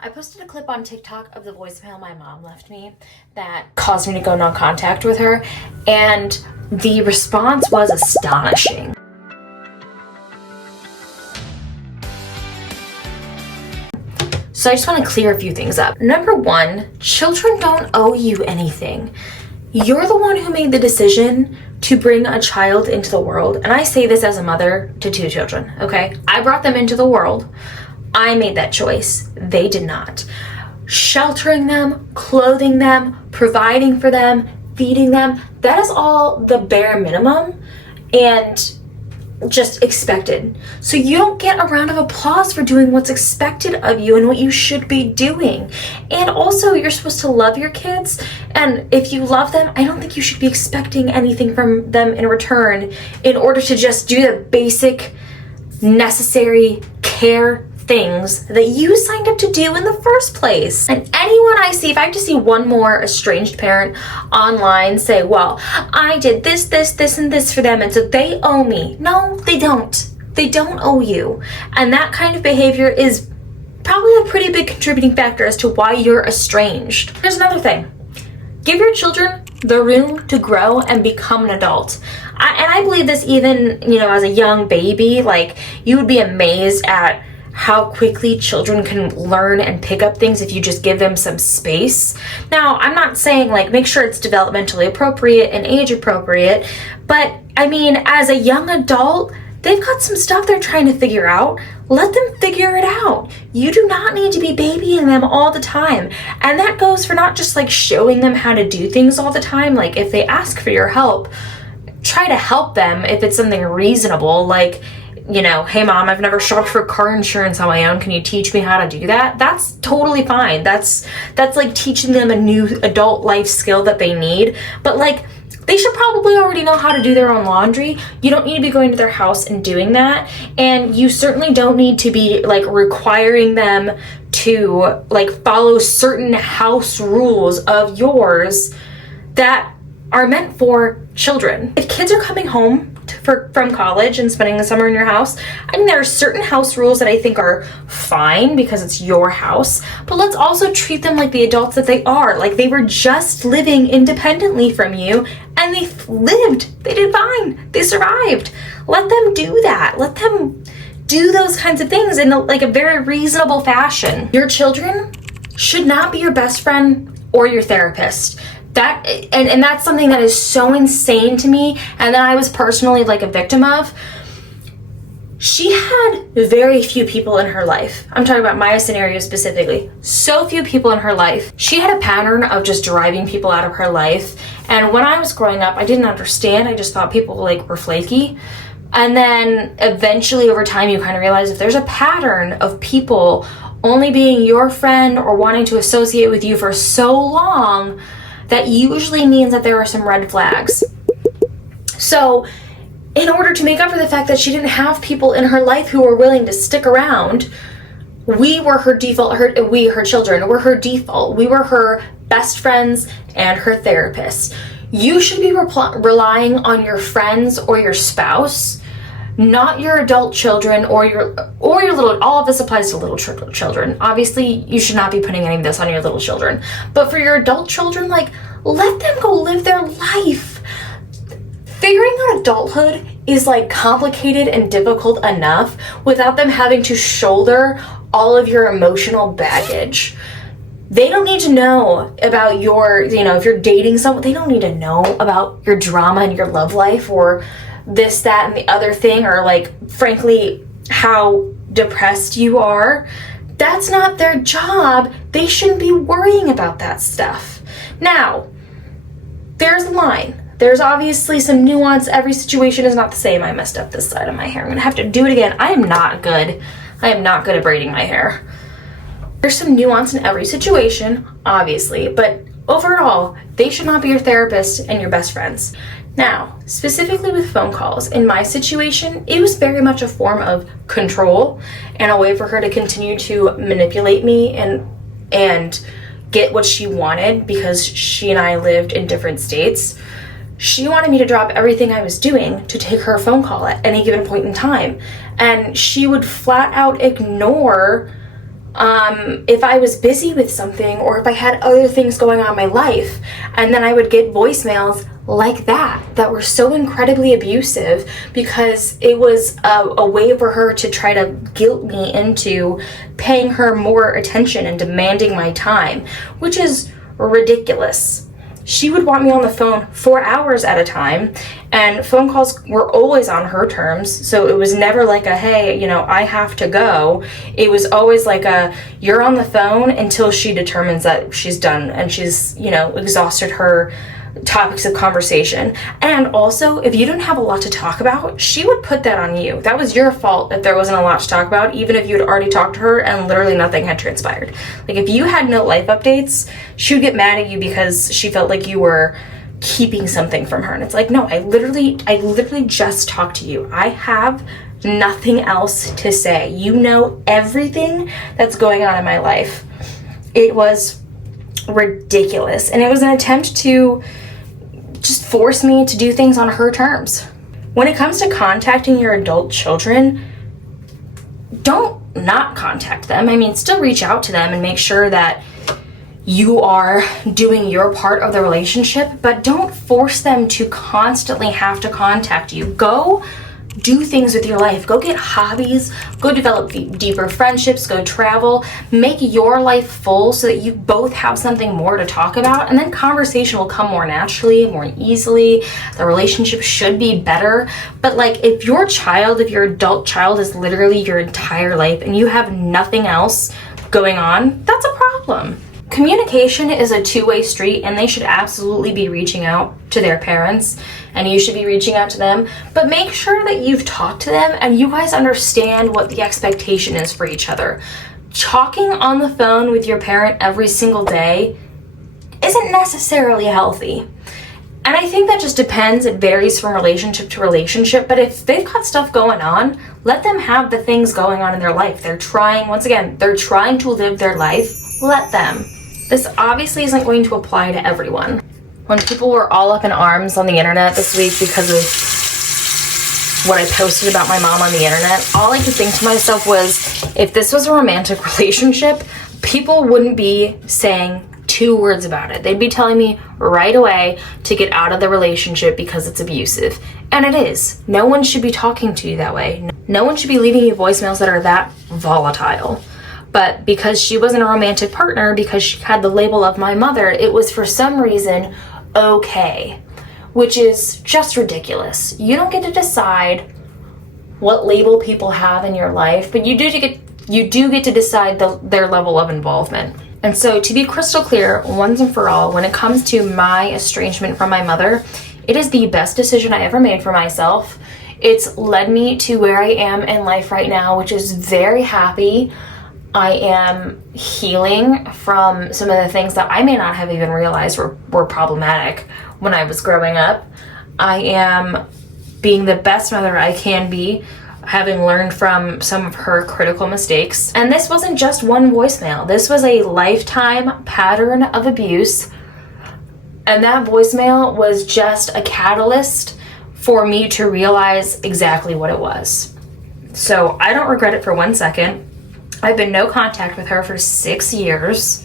I posted a clip on TikTok of the voicemail my mom left me that caused me to go no contact with her, and the response was astonishing. So I just want to clear a few things up. Number one, children don't owe you anything. You're the one who made the decision to bring a child into the world. And I say this as a mother to 2 children, okay? I brought them into the world. I made that choice. They did not. Sheltering them, clothing them, providing for them, feeding them, that is all the bare minimum and just expected. So you don't get a round of applause for doing what's expected of you and what you should be doing. And also, you're supposed to love your kids, and if you love them, I don't think you should be expecting anything from them in return in order to just do the basic necessary care things that you signed up to do in the first place. And anyone I see, if I just see one more estranged parent online say, well, I did this, and this for them, and so they owe me. No, they don't. They don't owe you. And that kind of behavior is probably a pretty big contributing factor as to why you're estranged. Here's another thing. Give your children the room to grow and become an adult. And I believe this even, as a young baby, like, you would be amazed at how quickly children can learn and pick up things if you just give them some space. Now, I'm not saying make sure it's developmentally appropriate and age appropriate, but I mean, as a young adult, they've got some stuff they're trying to figure out. Let them figure it out. You do not need to be babying them all the time. And that goes for not just showing them how to do things all the time. Like, if they ask for your help, try to help them if it's something reasonable, hey mom, I've never shopped for car insurance on my own. Can you teach me how to do that? That's totally fine. That's like teaching them a new adult life skill that they need. But they should probably already know how to do their own laundry. You don't need to be going to their house and doing that. And you certainly don't need to be requiring them to follow certain house rules of yours that are meant for children. If kids are coming home from college and spending the summer in your house, I mean, there are certain house rules that I think are fine because it's your house, but let's also treat them like the adults that they are. They were just living independently from you, and they lived. They did fine. They survived. Let them do that. Let them do those kinds of things in a very reasonable fashion. Your children should not be your best friend or your therapist. And that's something that is so insane to me, and that I was personally a victim of. She had very few people in her life. I'm talking about my scenario specifically. So few people in her life. She had a pattern of just driving people out of her life. And when I was growing up, I didn't understand. I just thought people were flaky. And then eventually over time, you kind of realize if there's a pattern of people only being your friend or wanting to associate with you for so long, that usually means that there are some red flags. So in order to make up for the fact that she didn't have people in her life who were willing to stick around, we were her default, her children were her default. We were her best friends and her therapists. You should be relying on your friends or your spouse, not your adult children or your little. All of this applies to little children. Obviously, you should not be putting any of this on your little children. But for your adult children, let them go live their life. Figuring out adulthood is complicated and difficult enough without them having to shoulder all of your emotional baggage. They don't need to know about your, if you're dating someone, they don't need to know about your drama and your love life or this, that, and the other thing, or frankly, how depressed you are. That's not their job. They shouldn't be worrying about that stuff. Now, there's a line. There's obviously some nuance. Every situation is not the same. I messed up this side of my hair. I'm gonna have to do it again. I am not good at braiding my hair. There's some nuance in every situation, obviously, but overall, they should not be your therapist and your best friends. Now, specifically with phone calls, in my situation, it was very much a form of control and a way for her to continue to manipulate me and get what she wanted, because she and I lived in different states. She wanted me to drop everything I was doing to take her phone call at any given point in time. And she would flat out ignore if I was busy with something or if I had other things going on in my life, and then I would get voicemails like that were so incredibly abusive because it was a way for her to try to guilt me into paying her more attention and demanding my time, which is ridiculous. She would want me on the phone for hours at a time, and phone calls were always on her terms. So it was never like a, hey, I have to go. It was always like a, you're on the phone until she determines that she's done and she's, exhausted her topics of conversation. And also, if you didn't have a lot to talk about, she would put that on you. That was your fault if there wasn't a lot to talk about, even if you had already talked to her and literally nothing had transpired. Like, if you had no life updates, she would get mad at you because she felt like you were keeping something from her. And it's like, no, I literally just talked to you. I have nothing else to say. You know everything that's going on in my life. It was ridiculous, and it was an attempt to just force me to do things on her terms. When it comes to contacting your adult children, don't not contact them. I mean, still reach out to them and make sure that you are doing your part of the relationship, but don't force them to constantly have to contact you. Go do things with your life. Go get hobbies, go develop deeper friendships, go travel, make your life full so that you both have something more to talk about, and then conversation will come more naturally, more easily. The relationship should be better. But like, if your adult child is literally your entire life and you have nothing else going on, that's a problem. Communication is a two-way street, and they should absolutely be reaching out to their parents, and you should be reaching out to them, but make sure that you've talked to them and you guys understand what the expectation is for each other. Talking on the phone with your parent every single day isn't necessarily healthy. And I think that just depends. It varies from relationship to relationship, but if they've got stuff going on, let them have the things going on in their life. They're trying to live their life. Let them. This obviously isn't going to apply to everyone. When people were all up in arms on the internet this week because of what I posted about my mom on the internet, all I could think to myself was, if this was a romantic relationship, people wouldn't be saying two words about it. They'd be telling me right away to get out of the relationship because it's abusive. And it is. No one should be talking to you that way. No one should be leaving you voicemails that are that volatile. But because she wasn't a romantic partner, because she had the label of my mother, it was for some reason okay, which is just ridiculous. You don't get to decide what label people have in your life, but you do get to decide their level of involvement. And so, to be crystal clear, once and for all, when it comes to my estrangement from my mother, it is the best decision I ever made for myself. It's led me to where I am in life right now, which is very happy. I am healing from some of the things that I may not have even realized were problematic when I was growing up. I am being the best mother I can be, having learned from some of her critical mistakes. And this wasn't just one voicemail. This was a lifetime pattern of abuse. And that voicemail was just a catalyst for me to realize exactly what it was. So I don't regret it for 1 second. I've been no contact with her for 6 years,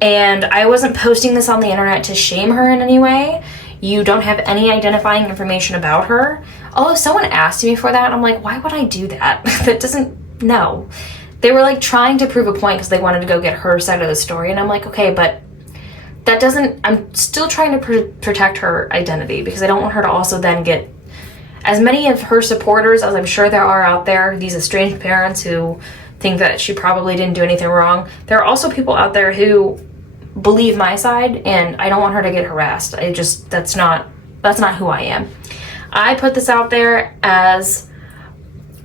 and I wasn't posting this on the internet to shame her in any way. You don't have any identifying information about her. Although someone asked me for that, I'm like, why would I do that? No. They were like trying to prove a point because they wanted to go get her side of the story, and I'm like, okay, but I'm still trying to protect her identity because I don't want her to also then get as many of her supporters as I'm sure there are out there, these estranged parents who think that she probably didn't do anything wrong. There are also people out there who believe my side, and I don't want her to get harassed. That's not who I am. I put this out there as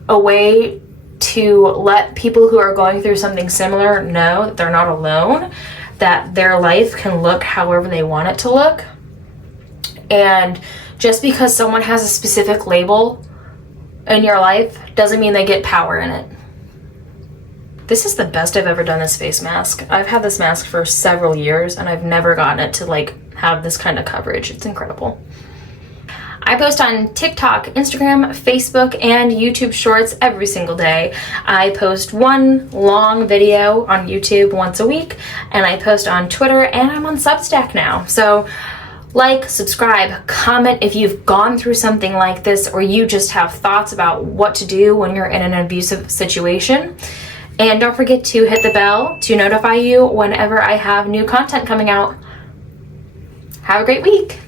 a way to let people who are going through something similar know that they're not alone, that their life can look however they want it to look. And just because someone has a specific label in your life doesn't mean they get power in it. This is the best I've ever done this face mask. I've had this mask for several years and I've never gotten it to have this kind of coverage. It's incredible. I post on TikTok, Instagram, Facebook, and YouTube Shorts every single day. I post one long video on YouTube once a week, and I post on Twitter, and I'm on Substack now. So like, subscribe, comment if you've gone through something like this or you just have thoughts about what to do when you're in an abusive situation. And don't forget to hit the bell to notify you whenever I have new content coming out. Have a great week.